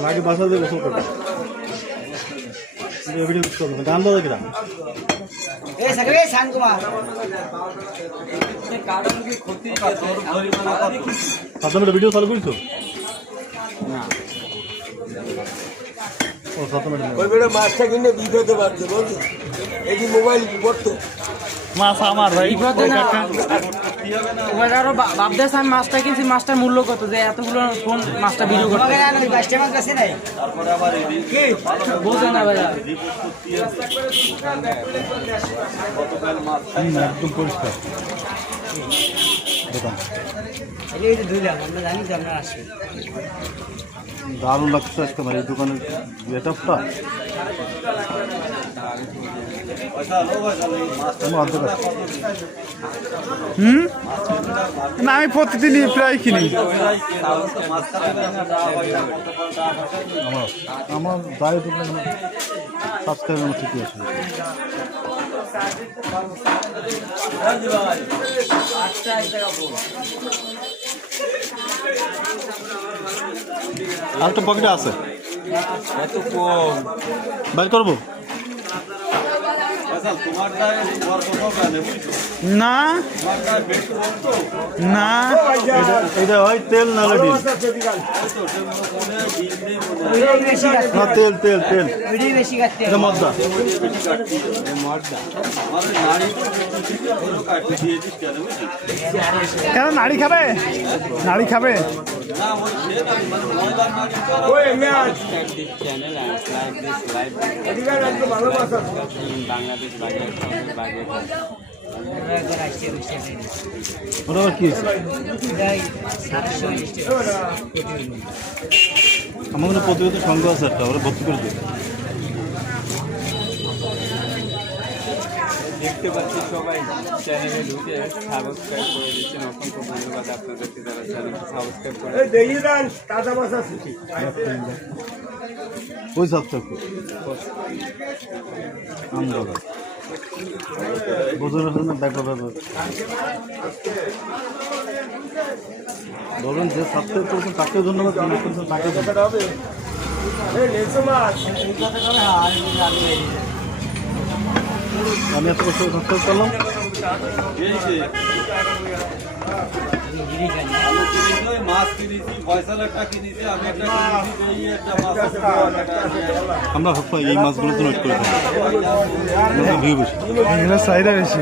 लागे बसा दे गोसल कर ये वीडियो कुछ कर डाल दो किरा ए सगळे सांग कुमार कारण की ক্ষতি জরিমানা কত সাথে মিনিট ভিডিও চালু করিছো না ও সাথে মিনিট ওই বেটা মাছটা কিনে বিপদে পারছে বলছো এই মোবাইল পড়তো মাছ আমার ভাই বিপদে না ওই আরো বাপদাস আমি মাছটা কিনছি মাছটার মূল্য কত যে এতগুলো ফোন মাছটা ভিডিও করতে ওই 22 টাকা কাছে নাই তারপরে আবার কি বোঝে না ভাই গতকাল মাছ একদম পরিষ্কার দোকান এই যে ধুইলাম আমরা জানি যে আমরা আসি দারুণ লাগছে আজকে ভাই এই দোকানের গেটআপটা না আমি প্রতিদিনই প্রায় কিনি আমার ডায়েট সাবস্ক্রাইবার ঠিকই আছে আরেকটা পকেটে আছে এত কম বাইর করবো না না এটা হয় তেল নাহলে ডিম না তেল তেল তেল ভিডিও বেশি কাটতে এটা মদ্দা কেন নাড়ি খাবে নাড়ি খাবে ওটা আবার কি আমার মনে প্রতিনিয়ত সংঘ আছে একটা ওরা ভর্তি করে দিই দেখতে পাচ্ছি সবাই চ্যানেলে ঢুকে সাবস্ক্রাইব করে দিচ্ছেন অসংখ্য ধন্যবাদ আপনাদেরকে যারা চ্যানেলটি সাবস্ক্রাইব করে ওই সাবস্ক্রাইব করি আমরা বোঝার জন্য ব্যাপার ধরুন যে সাবস্ক্রাইব করেছেন তাকে ধন্যবাদ তাকে হবে আমি এত কষ্ট সাবস্ক্রাইব করলাম মাছ কিনেছি ফয়সালেরটা কিনেছি আমি একটা কিনেছি একটা মাছ আমরা সবসময় এই মাছগুলো তো নোট করে থাকি ভিউ বেশি এগুলো চাহিদা বেশি